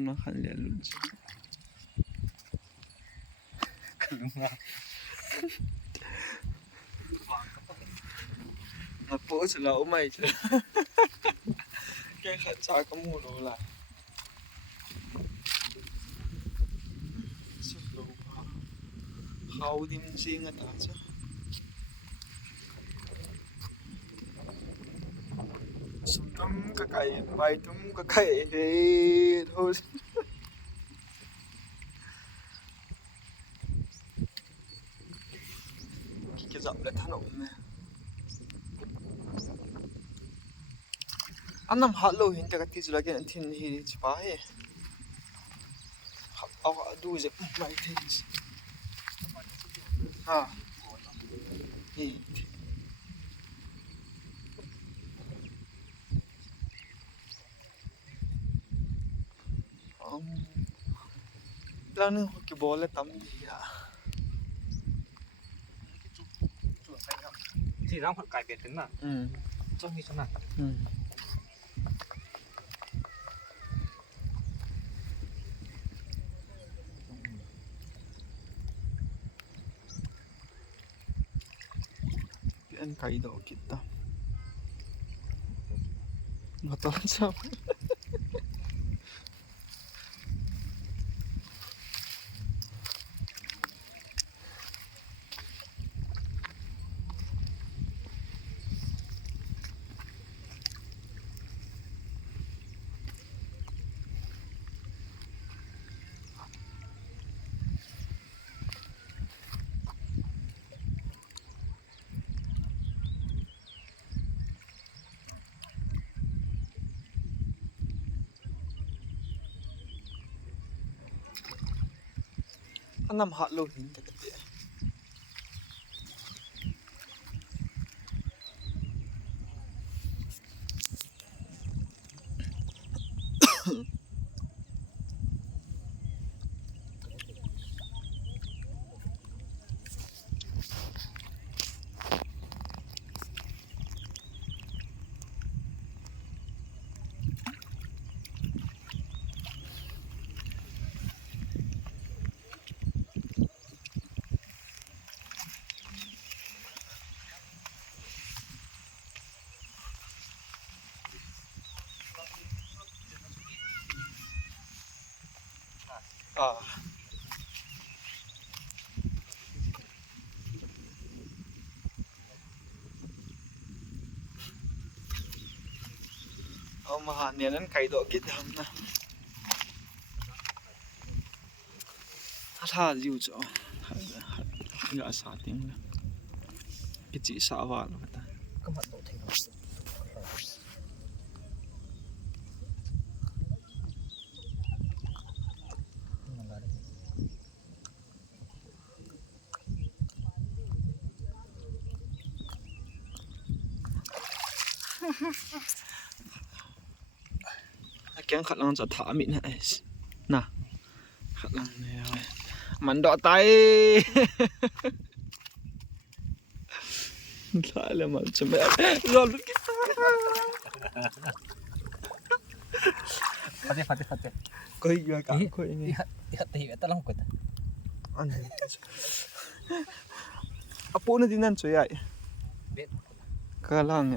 sumna khan le lu na po sila umay siya kaya khan sa kamulo la sumlo how dim sing at asa sumtum kakai bai tum kakai he thôi cái giọng lại than ổn nè anh nằm hát lâu hiện tại cái tí là cái thiên hi chỉ phải hè học đu dẹp mày thế à hi lần cái ball tắm gì à thì đang cải biến tính là cho như thế nào anh cày đồ kita betul sao anh nằm hát lâu hiện tại cái mà nè anh cày độ kết hợp nè thà dịu cho ngã sát tiếng nè cái chỉ xả vào rồi ta các bạn độ thành cái khả năngจะถามอีกนะน่ะkhả năng nàyมันđỏ tay lại là mà chấm mẹ rồi lúc cái phát coi giờ cả coi này thì ta long quật anh apo na din nan so yai biết ka lang